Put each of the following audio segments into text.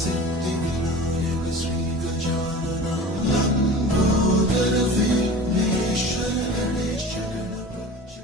సిద్ధి వినాయక శ్రీ గజానన లంబోదర విఘ్నేశ్వర గణేశ గణపతి.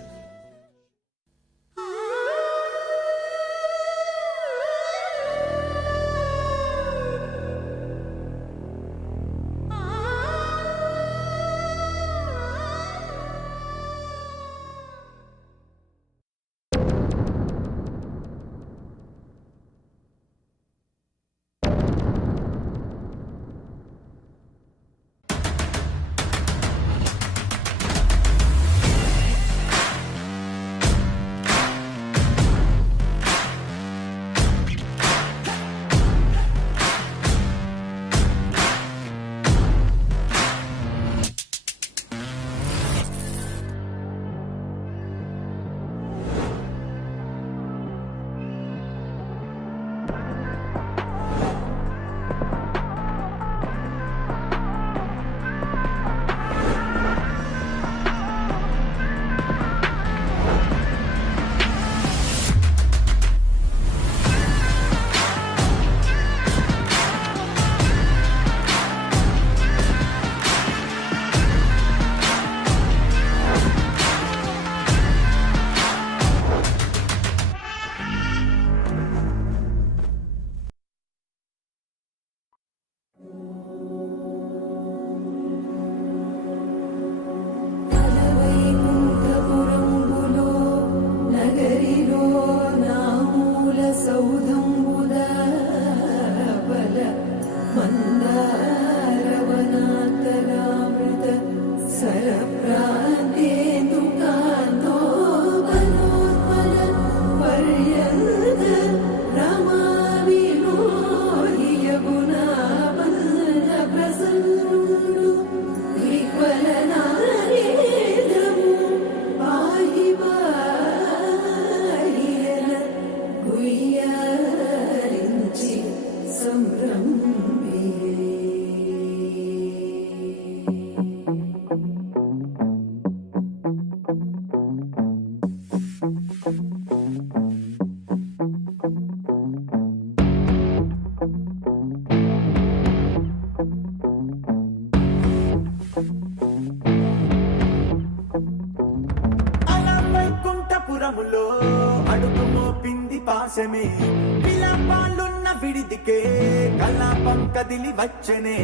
అడుగు మోపింది పాశమే విలాపాలున్న విడిదికే కలాపం కదిలి వచ్చనే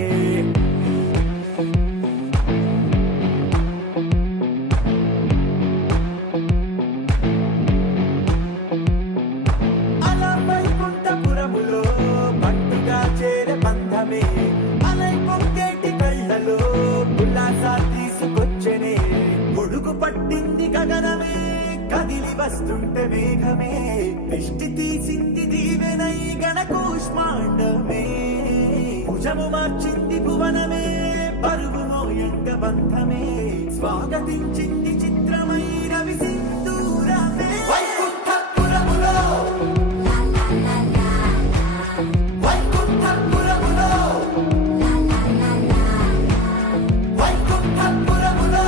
అలా వైకుంఠపురములో పట్టుగా చేరే బంధమే అలై పొంగేటి కళ్ళలో ఉల్లాసా తీసుకొచ్చనే గొడుగు పట్టింది గగనమే కదిలి వస్తుంటే మేఘమే దృష్టి తీసింది దీవెనై గణకూష్మాండమే భుజము మార్చింది భువనమే పరువు మోయంగ బంధమే స్వాగతించింది చిత్రమై రవి సింధూరమే వైకుంఠపురములో వైకుంఠపురములో వైకుంఠపురములో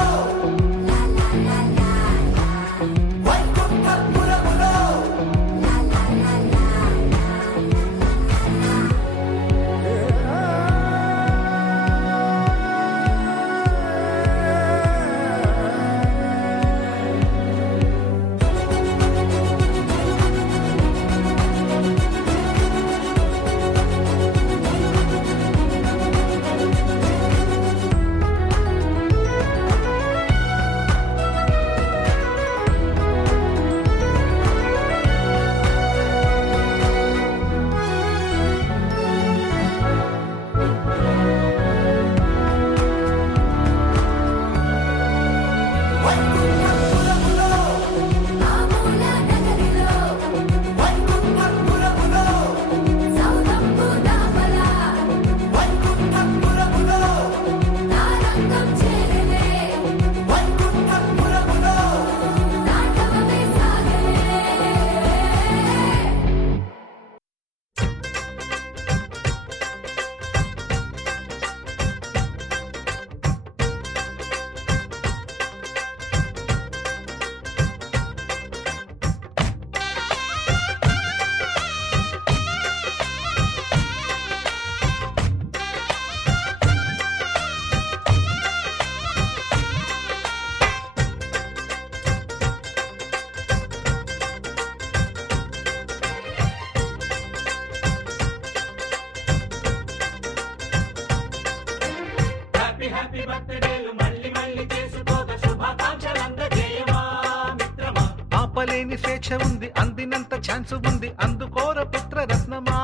అందినంత ఛాన్స్ ఉంది అందుకోర పుత్ర రత్నమా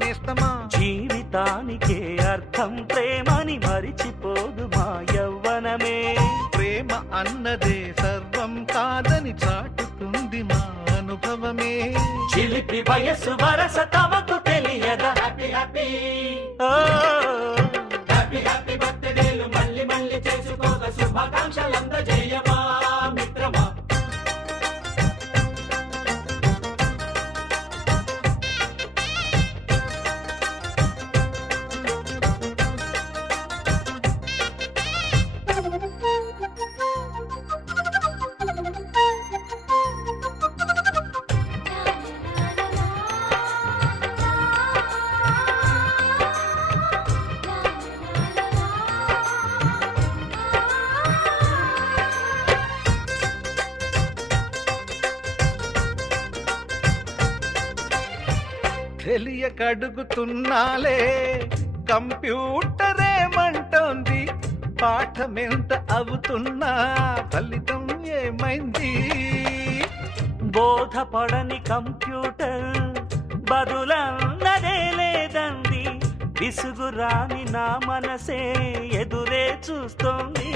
నేస్తమా. జీవితానికే అర్థం ప్రేమని మరిచిపోదు మా యవ్వనమే. ప్రేమ అన్నదే సర్వం కాదని చాటుతుంది మా అనుభవమే. చిలిపి వయసు వరస తమకు తెలియదా. హ్యాపీ హ్యాపీ హ్యాపీ హ్యాపీ బర్త్డేలు మళ్ళీ మళ్ళీ చేసుకోక శుభాకాంక్షలందజేయమా మిత్రమా. తెలియకడుగుతున్నాలే కంప్యూటరేమంటోంది. పాఠమెంత అవుతున్నా ఫలితం ఏమైంది. బోధపడని కంప్యూటర్ బదులన్నదే లేదంది. విసుగురాని నా మనసే ఎదురే చూస్తోంది.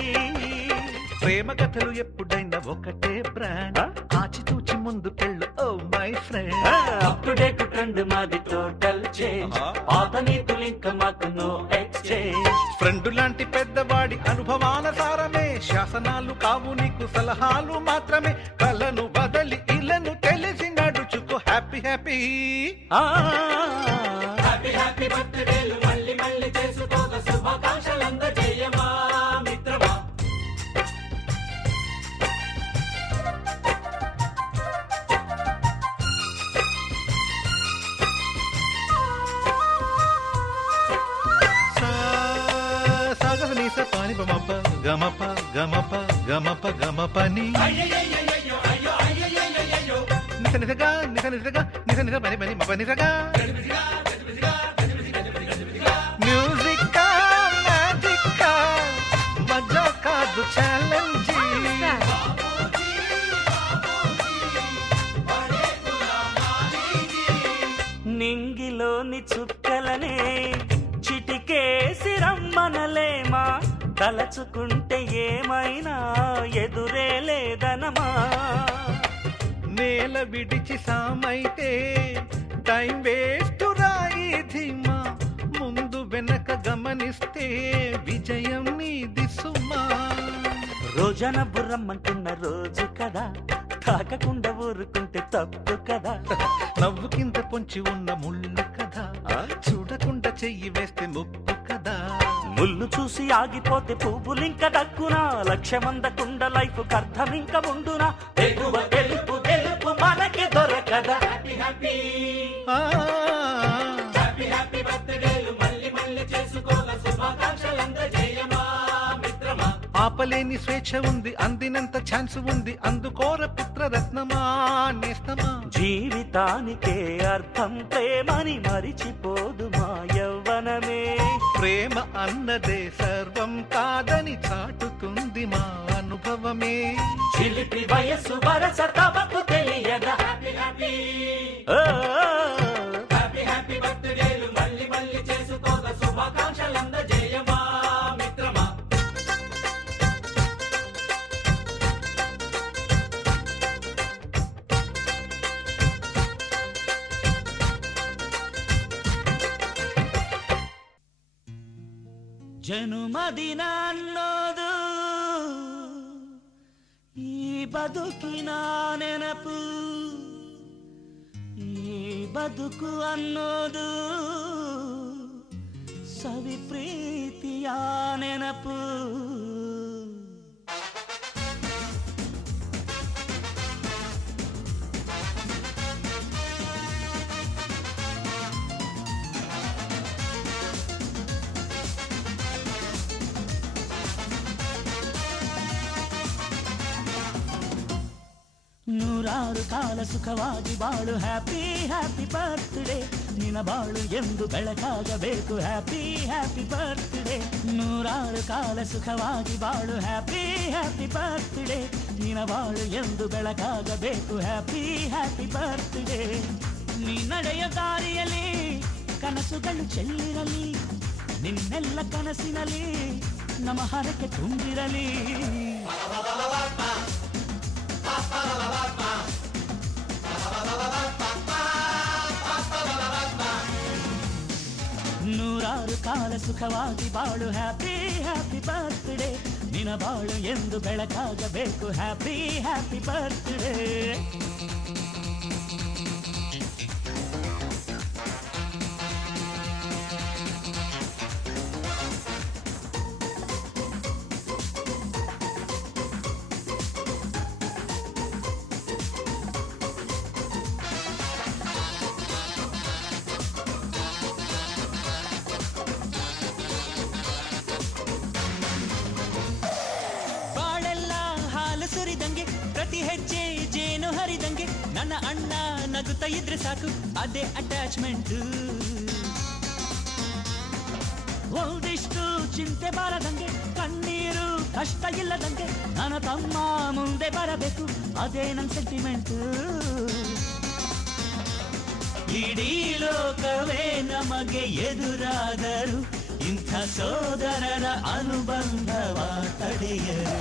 ప్రేమ కథలు ఎప్పుడైనా ఒకటే బ్రాండ్. ఆచితూచి ముందుకెళ్ళు oh my friend. Up to date trend మాది టోటల్ చేంజ్. పాత నీతులు ఇంకా మాకు నో ఎక్స్చేంజ్. ఫ్రెండ్ లాంటి పెద్దవాడి అనుభవాల సారమే. శాసనాలు కావు నీకు సలహాలు మాత్రమే. కలను బదలి ఇలను తెలిసి నడుచుకో హ్యాపీ హ్యాపీ. హ్యాపీ హ్యాపీ బర్త్డేలు మళ్ళీ మళ్ళీ చేసుకోక శుభాకాంక్షలందజేయమా మిత్రమా. సాగనీస పాని బమప గమప గమప గమప గమపని నిస నిసగా నిస నిసగా నిస నిస పని పని మప నిసగా. మ్యూజిక్ మ్యాజిక్ మజా కాదు ఛాలెంజ్. నింగిలోని చుక్కలనే చిటికేసి రమ్మనలేమా. తలచుకుంటే ఏమైనా ఎదురే లేదనమా. నేల విడిచి సామైతే టైం వేస్ట్ రాయి ధీమా. ముందు వెనక గమనిస్తే విజయం నీది సుమా. రోజన బుర్రమ్మంటున్న రోజు కదా. తాకకుండా ఊరుకుంటే తప్పు కదా. నవ్వుకింత పొంచి ఉన్న ముళ్ళు కదా. చూడకుండా చెయ్యి వేస్తే ముప్పు కదా. ముళ్ళు చూసి ఆగిపోతే పువ్వులింక దక్కునా. లక్ష్యమందకుండా లైఫ్ అర్థం ఇంక ఉండునా. ఎగువ గెలుపు గెలుపు మనకి దొరకదా. హ్యాపీ హ్యాపీ హ్యాపీ హ్యాపీ బర్త్డేలు మళ్ళీ మళ్ళీ చేసుకోక శుభాకాంక్షలందజేయమా మిత్రమా. ఆపలేని స్వేచ్ఛ ఉంది అందినంత ఛాన్స్ ఉంది అందుకోర పుత్ర రత్నమా నేస్తమా. జీవితానికే అర్థం ప్రేమని మరిచిపోదు మా యవ్వనమే. ప్రేమ అన్నదే సర్వం కాదని చాటుతుంది మా అనుభవమే. చిలిపి వయసు వరస తమకు తెలియదా. హ్యాపీ హ్యాపీ హ్యాపీ హ్యాపీ బర్త్డేలు మళ్ళీ మళ్ళీ చేసుకోక శుభాకాంక్షలందజేయమా మిత్రమా. ಜನುಮದಿನ ಅನ್ನೋದು ಈ ಬದುಕಿನ ನೆನಪು. ಈ ಬದುಕು ಅನ್ನೋದು ಸವಿ ಪ್ರೀತಿಯ ನೆನಪು. ನೂರಾರು ಕಾಲ ಸುಖವಾಗಿ ಬಾಳು ಹ್ಯಾಪಿ ಹ್ಯಾಪಿ ಬರ್ತ್ಡೇ ನಿನ ಬಾಳು ಎಂದು ಬೆಳಕಾಗಬೇಕು ಹ್ಯಾಪಿ ಹ್ಯಾಪಿ ಬರ್ತ್ಡೇ ನೂರಾರು ಕಾಲ ಸುಖವಾಗಿ ಬಾಳು ಹ್ಯಾಪಿ ಹ್ಯಾಪಿ ಬರ್ತ್ಡೇ ನಿನ ಬಾಳು ಎಂದು ಬೆಳಕಾಗಬೇಕು ಹ್ಯಾಪಿ ಹ್ಯಾಪಿ ಬರ್ತ್ಡೇ ನೀ ನಡೆಯ ದಾರಿಯಲ್ಲಿ ಕನಸುಗಳು ಚೆಲ್ಲಿರಲಿ ನಿನ್ನೆಲ್ಲ ಕನಸಿನಲ್ಲಿ ನಮ್ಮ ಹರಕೆ ತುಂಬಿರಲಿ ನೂರಾರು ಕಾಲ ಸುಖವಾಗಿ ಬಾಳು ಹ್ಯಾಪಿ ಹ್ಯಾಪಿ ಬರ್ತ್ಡೇ ನಿನ ಬಾಳು ಎಂದು ಬೆಳಕಾಗಬೇಕು ಹ್ಯಾಪಿ ಹ್ಯಾಪಿ ಬರ್ತ್ಡೇ ಪ್ರತಿ ಹೆಜ್ಜೆ ಜೇನು ಹರಿದಂಗೆ ನನ್ನ ಅಣ್ಣ ನಗುತ್ತಾ ಇದ್ರೆ ಸಾಕು ಅದೇ ಅಟ್ಯಾಚ್ಮೆಂಟ್ ಒಂದಿಷ್ಟು ಚಿಂತೆ ಬಾರದಂಗೆ ಕಣ್ಣೀರು ಕಷ್ಟ ಇಲ್ಲದಂಗೆ ನನ್ನ ತಮ್ಮ ಮುಂದೆ ಬರಬೇಕು ಅದೇ ನನ್ನ ಸೆಂಟಿಮೆಂಟ್ ಇಡೀ ಲೋಕವೇ ನಮಗೆ ಎದುರಾದರು ಇಂಥ ಸೋದರರ ಅನುಬಂಧವ ತಡೆಯರು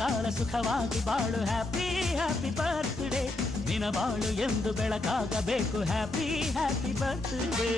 ಕಾಲ ಸುಖವಾಗಿ ಬಾಳು ಹ್ಯಾಪಿ ಹ್ಯಾಪಿ ಬರ್ತ್ಡೇ ನಿನ ಬಾಳು ಎಂದು ಬೆಳಕಾಗಬೇಕು ಹ್ಯಾಪಿ ಹ್ಯಾಪಿ ಬರ್ತ್ಡೇ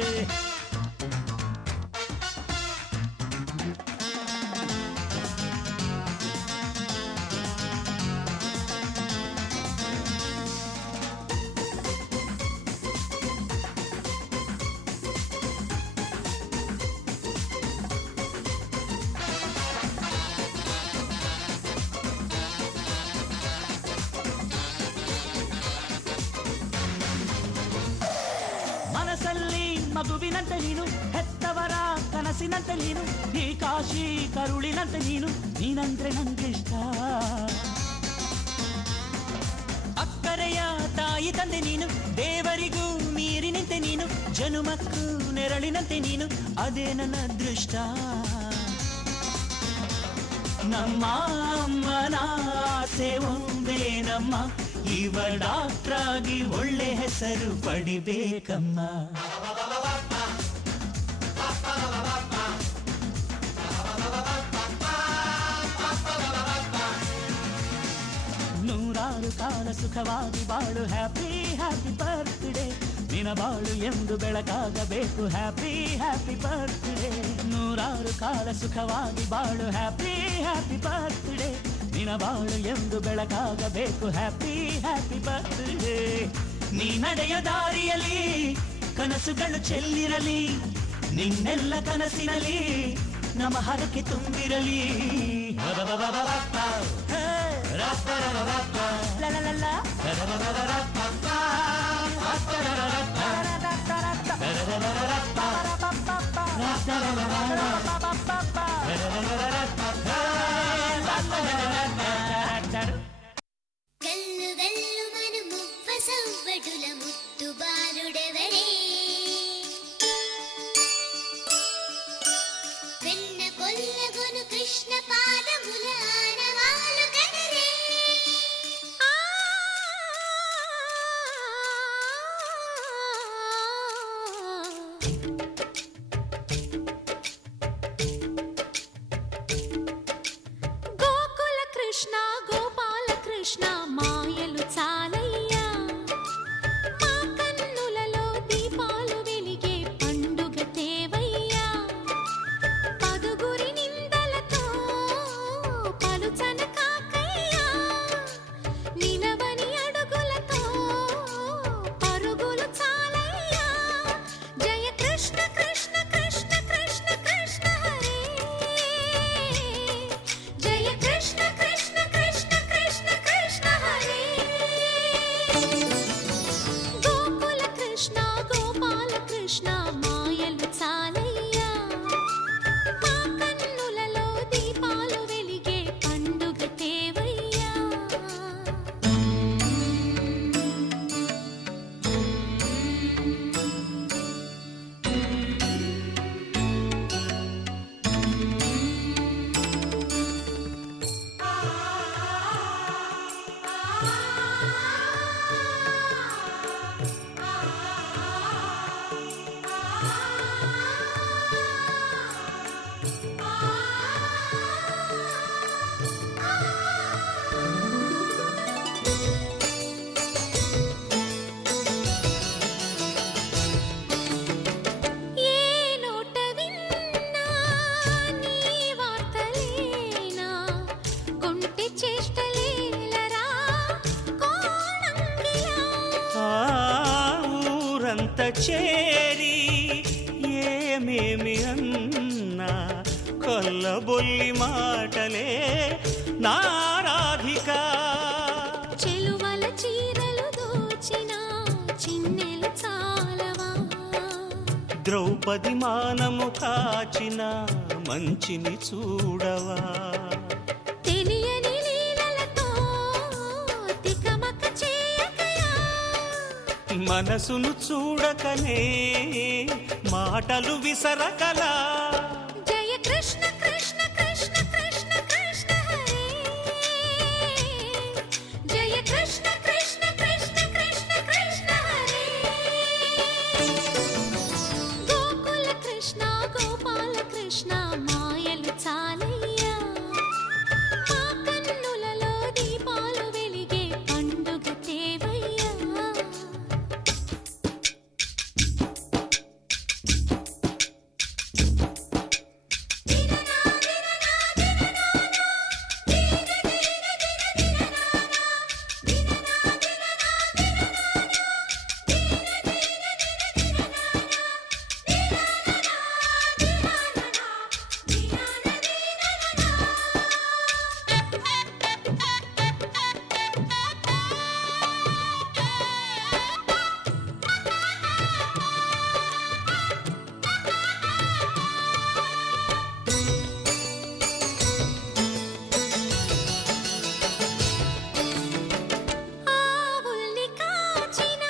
ಮನಸ್ಸಲ್ಲಿ ಮಗುವಿನಂತೆ ನೀನು ಹೆತ್ತವರ ಕನಸಿನಂತೆ ನೀನು ಈ ಕಾಶಿ ಕರುಳಿನಂತೆ ನೀನು ನೀನಂದ್ರೆ ನಂಗಿಷ್ಟ ಅಕ್ಕರೆಯ ತಾಯಿ ತಂದೆ ನೀನು ದೇವರಿಗೂ ಮೀರಿನಂತೆ ನೀನು ಜನುಮಕ್ಕೂ ನೆರಳಿನಂತೆ ನೀನು ಅದೇ ನನ್ನ ಅದೃಷ್ಟ ನಮ್ಮ ಅಮ್ಮನ ಆಸೆ ಒಂದೇ ನಮ್ಮ ಇವ ಡಾಕ್ಟ್ರಾಗಿ ಒಳ್ಳೆ ಹೆಸರು ಪಡಿಬೇಕಮ್ಮ ನೂರಾರು ಕಾಲ ಸುಖವಾಗಿ ಬಾಳು ಹ್ಯಾಪಿ ಹ್ಯಾಪಿ ಬರ್ತ್ಡೇ ನಿನ ಬಾಳು ಎಂದು ಬೆಳಕಾಗಬೇಕು ಹ್ಯಾಪಿ ಹ್ಯಾಪಿ ಬರ್ತ್ಡೇ ನೂರಾರು ಕಾಲ ಸುಖವಾಗಿ ಬಾಳು ಹ್ಯಾಪಿ ಹ್ಯಾಪಿ ಬರ್ತ್ಡೇ ನಿನ ಬಾಳು ಎಂದು ಬೆಳಕಾಗಬೇಕು ಹ್ಯಾಪಿ ಹ್ಯಾಪಿ ಬರ್ತ್ಡೇ ನೀ ನಡೆಯ ದಾರಿಯಲ್ಲಿ ಕನಸುಗಳು ಚೆಲ್ಲಿರಲಿ ನಿನ್ನೆಲ್ಲ ಕನಸಿನಲ್ಲಿ ನಮ್ಮ ಹರಕೆ ತುಂಬಿರಲಿ గల్లు గల్లు మను మువ్వ సవ్వడుల ముత్తు బాలుడెవరే వెన్న కొల్లగొను కృష్ణ పాదముల ఆనవాలు కదరే ఏ నోట విన్నా నీ వార్తలేనా కొంటె చేష్టలేలరా కోణంగిలా ఆ ఊరంత చేరి ఏమేమి అన్నా కొల్లబొల్లి మాటలే నారాధిక చెలువల చీరలు దోచిన చిన్నెలు చాలవా ద్రౌపది మానము కాచిన మంచిని చూడవా తెలియని లీలలతో తికమక చేయకయా మనసును చూడకనే మాటలు విసరకలా జయ కృష్ణ కృష్ణ కృష్ణ కృష్ణ కృష్ణ హరే జయ కృష్ణ కృష్ణ కృష్ణ కృష్ణ కృష్ణ హరే గోకుల కృష్ణ గోపాల కృష్ణ మాయలు చాలయ్యా మా కన్నులలో దీపాలు వెలిగే పండుగ తేవయ్యా ఆవుల్ని కాచిన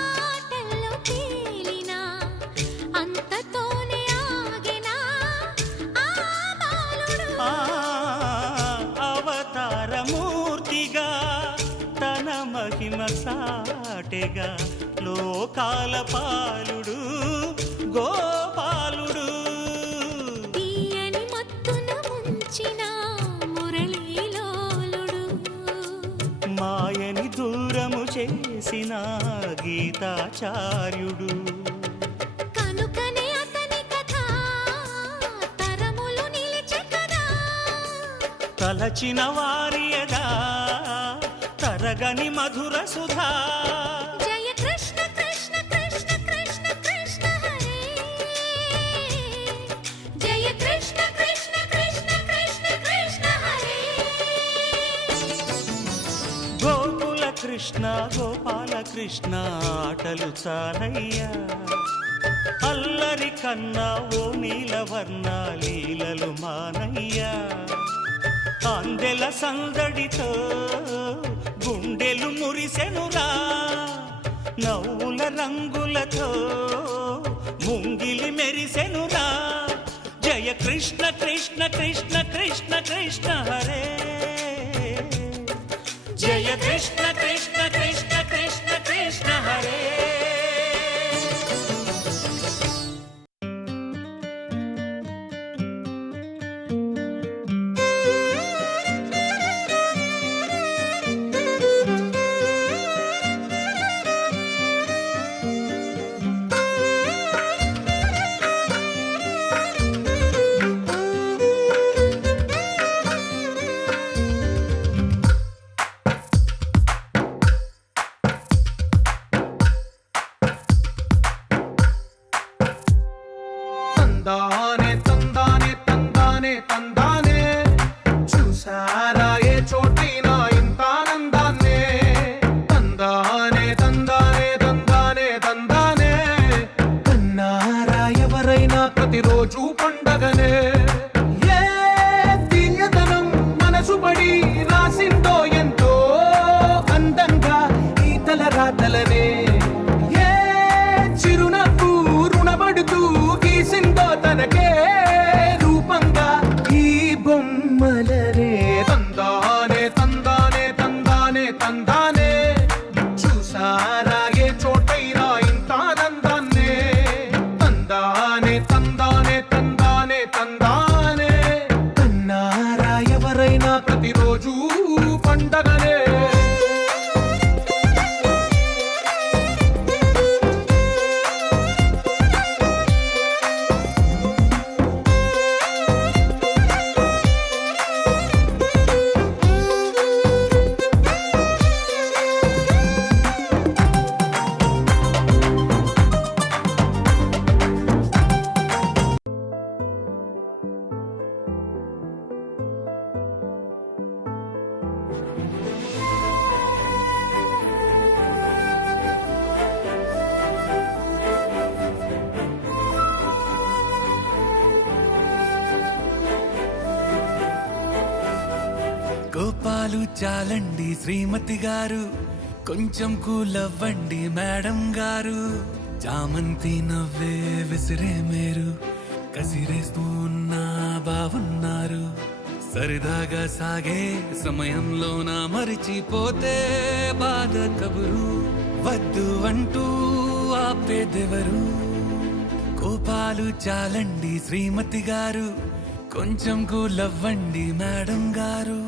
ఆటల్లో తేలిన అంతతోనే ఆగిన ఆ బాలుడు ఆ అవతారమూర్తిగా తన మహిమ సాటెగా లోకాల పాలుడు గోపాలుడు తీయని మత్తున ముంచిన మురళీలోలుడు మాయని దూరము చేసిన గీతాచార్యుడు కనుకనే అతని కథ తరములు నిలిచే కదా తలచిన వారియదా తరగని మధుర సుధా జయ కృష్ణ కృష్ణ కృష్ణ కృష్ణ కృష్ణ హరే జయ కృష్ణ కృష్ణ కృష్ణ కృష్ణ కృష్ణ హరే గోకుల కృష్ణ గోపాల కృష్ణ ఆటలు చాలయ్యా అల్లరి కన్నా ఓ నీలవర్ణ లీలలు మానయ్యా అందెల సందడితో గుండెలు మురిసెనురా నవ్వుల రంగులతో ముంగిలి మెరిసెనురా జయ కృష్ణ కృష్ణ కృష్ణ కృష్ణ కృష్ణ హరే జయ కృష్ణ కృష్ణ కృష్ణ కృష్ణ కృష్ణ హరే తందానే తందానే తందానే తందానే చూసారా ఏ చోటైనా ఇంత ఆనందాన్నే తందానే తందానే తందానే తందానే కన్నారా ఎవరైనా ప్రతిరోజు పండగనే ఏ తీయదనం మనసు పడి రాసిందో ఎంతో అందంగా ఈ తల రాతలనే ఏ చిరునవ్వు రుణపడుతూ గీసిందో తనకే రూపంగా ఈ బొమ్మలనే తందానే తందానే తందానే తందానే చూసారా ఏ చోటైనా ఇంత ఆనందాన్నే తందానే తందానే తందానే తందానే కోపాలు చాలండి శ్రీమతి గారు, కొంచెం కూలవ్వండి మేడం గారు. చామంతి నవ్వే విసిరే మీరు, కసిరేస్తూ ఉన్నా బాగున్నారు. సరదాగా సాగే సమయంలో నా మరిచిపోతే బాధ కబురు, వద్దు అంటూ ఆపేదెవరు. కోపాలు చాలండి శ్రీమతి గారు, కొంచెం కూలవ్వండి మేడం గారు.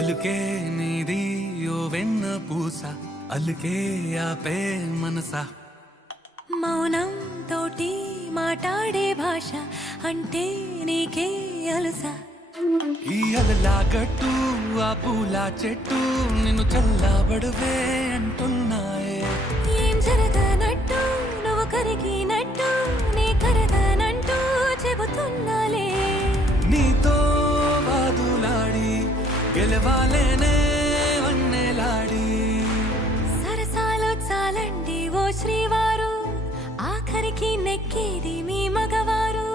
అలుకే నీది ఓ వెన్న పూస, అలుకే ఆపే మనసా. మౌనం తోటి మాట్లాడే భాష అంటే నీకే అలుసా. ఈ అలలా గట్టు ఆ పూల చెట్టు నిన్ను చల్లబడువే అంటున్నాయే. ఏం జరగనట్టు నువ్వు కరిగినట్టు నీ కరగనంటూ చెబుతున్నాలే. నీతో వాదులాడి గెలవాలేనే వన్నెలాడి. సరసాలు చాలండి ఓ శ్రీవారు, ఆఖరికి నెక్కేది మీ మగవారు.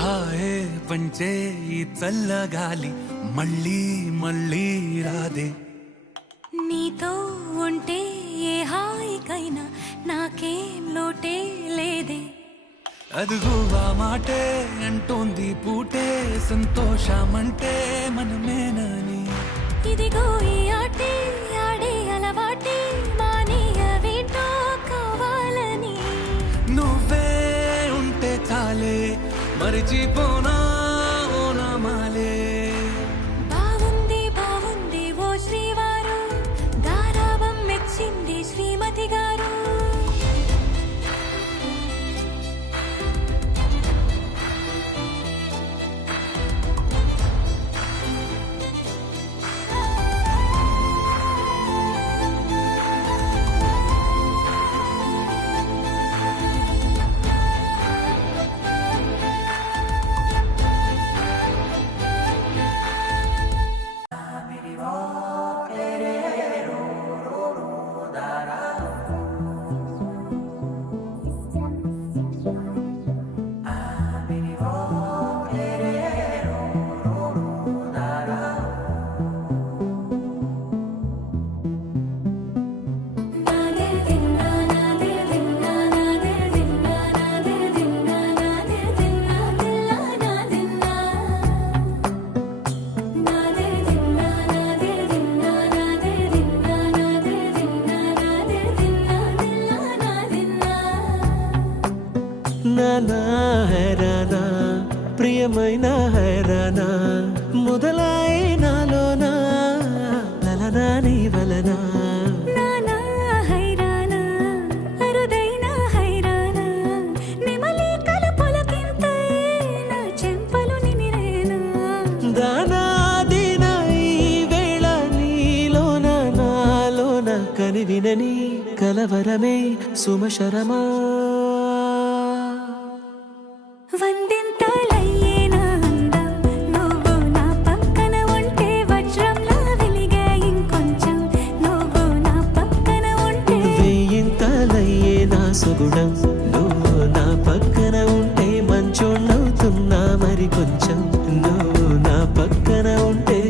హాయే పంచే ఈ చల్లగాలి మళ్ళీ మళ్ళీ రాదే. నీతో ఉంటే ఏ హాయికైనా నాకేం లోటే లేదే. అదుగు ఆ మాటే అంటోంది పూటే, సంతోషమంటే మనమేనని. ఇదిగో ఈ ఆటే ఆడే అలవాటే మానేయవేంటో కావాలని. నువ్వే ఉంటే చాలే మరిచిపోనా ఓ నామాలే. బాగుంది బాగుంది ఓ శ్రీవారు, గారాబం మెచ్చింది శ్రీమతి గారు. నానా హైరానా ప్రియమైన హైరానా, మొదలాయి నాలోనా లలనా నీ వలనా. నానా హైరానా అరుదైన హైరానా, నెమలి కలుపులకింతై నా చెంపలు నిమిరేనా. దానా దీనా ఈ వేళ నీలోన నాలోన కనివినని కలవరమే సుమశరమా. వందింతలయ్యేనా అందం, నువ్వు నా పక్కన ఉంటే వజ్రంలా వెలిగే ఇంకొంచెం. నువ్వు నా పక్కన ఉంటే వేయింతలయ్యే నా సుగుణం, నువ్వు నా పక్కన ఉంటే మంచోళ్ళవుతున్నా మరి కొంచెం. నువ్వు నా పక్కన ఉంటే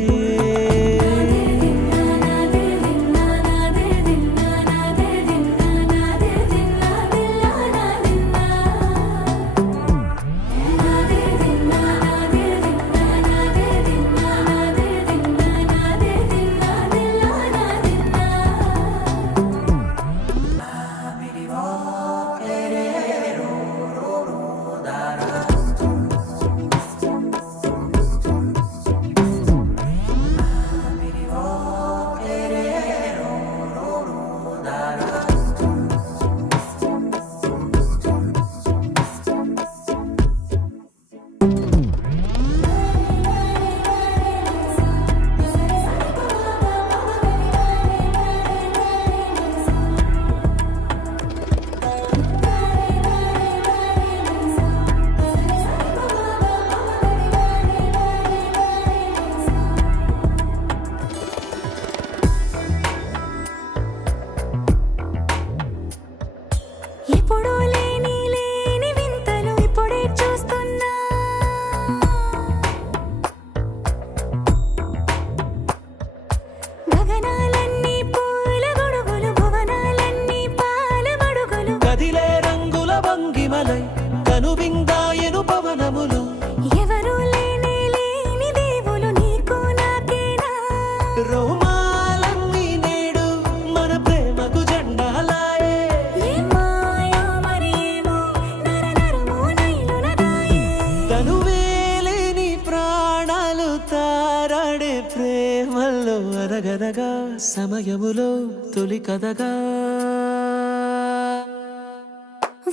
కలగా సమయములో తొలి కథగా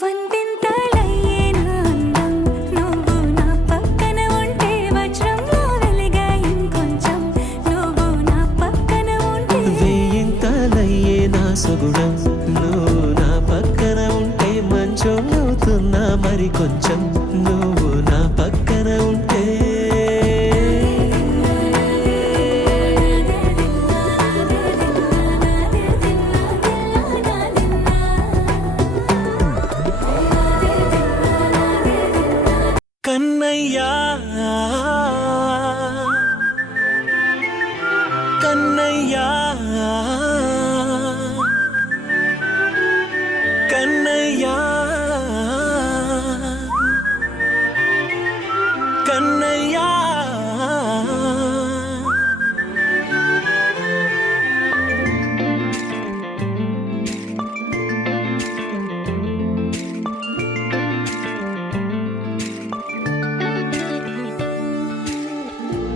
వందింతలయ్యే నా అందం నువ్వు నా పక్కన ఉంటే వజ్రంలో వెలిగా ఇంకొంచెం నువ్వు నా పక్కన ఉంటే వేయింతలయ్యే నా సొగుడం నువ్వు నా పక్కన ఉంటే మంచోళ్ళవుతున్నా మరి కొంచెం నువ్వు నా పక్కన ఉంటే కన్నయ్యా కన్నయ్యా కన్నయ్యా కన్నయ్యా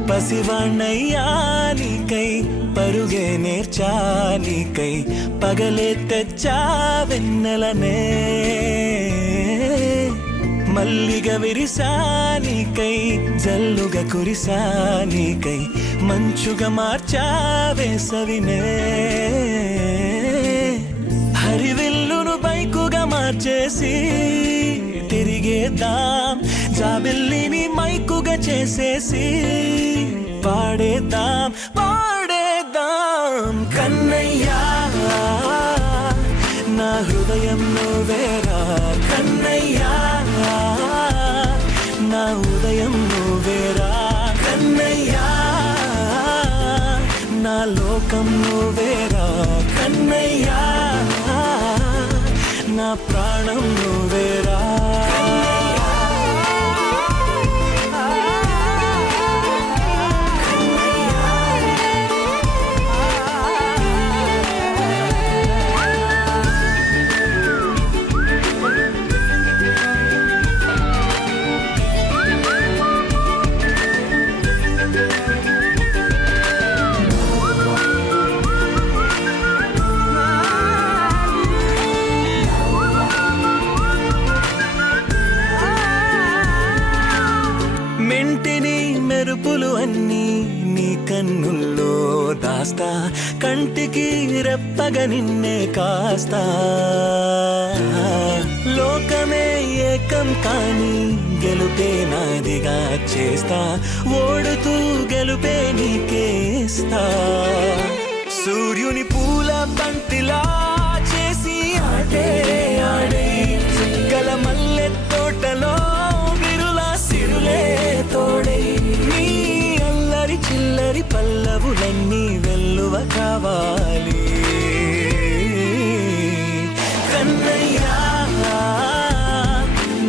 పసివాణ్ణయ్యా నీకై పరుగే నేర్చా నీకై పగలే తెచ్చా వెన్నెలనే మల్లిగ విరిసా నీకై జల్లుగా కురిసా నీకై మంచుగా మార్చా వేసవినే హరివిల్లును బైకుగా మార్చేసి తిరిగేద్దాం జాబిల్లిని మైకుగా చేసేసి పాడేద్దాం పాడేద్దాం కన్నయ్యా నా హృదయం నువ్వేరా కన్నయ్యా నా ఉదయం నువ్వేరా కన్నయ్యా నా లోకం నువ్వేరా కన్నయ్యా నా ప్రాణం నువ్వేరా మెంటిని మెరుపులు అన్నీ నీ కన్నుల్లో దాస్తా కంటికి రెప్పగా నిన్నే కాస్తా లోకమే ఏకం కాని గెలుపే నాదిగా చేస్తా ఓడుతూ గెలుపే నీకేస్తా సూర్యుని పూల బంతిలా చేసి ఆడే ఆడే చుక్కల మల్లె తోటలో సిరులే తోడై నీ అల్లరి చిల్లరి పల్లవులన్నీ వెల్లువ కావాలి కన్నయ్యా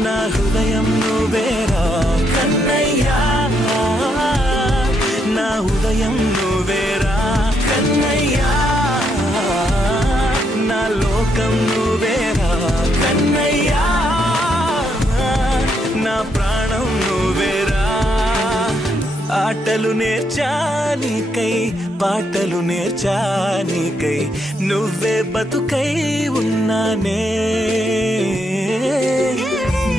నా హృదయం నువ్వేరా కన్నయ్యా నా ఉదయం నువ్వేరా కన్నయ్యా నా లోకం నువ్వేరా కన్నయ్యా నా ప్రాణం నువ్వేరా ఆటలు నేర్చా నీకై పాటలు నేర్చా నీకై నువ్వే బతుకై ఉన్నానే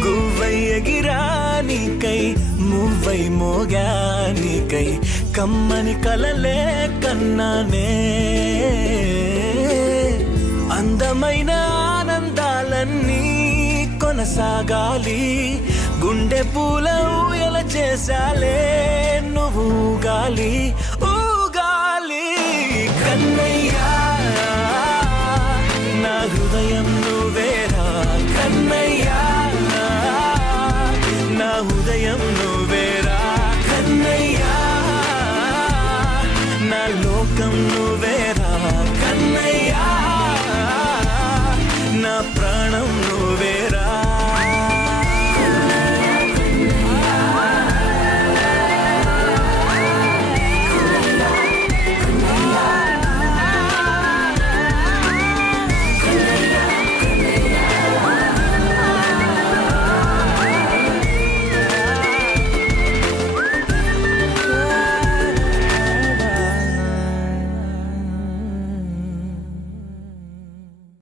గువ్వై ఎగిరా నీకై మువ్వై మోగా నీకై కమ్మని కలలే కన్నానే అందమైన ఆనందాలన్నీ కొనసాగాలి గుండె పూల ఊయల చేసాలే నువ్వు ఊగాలి ఊగాలి కన్నయ్యా నా హృదయం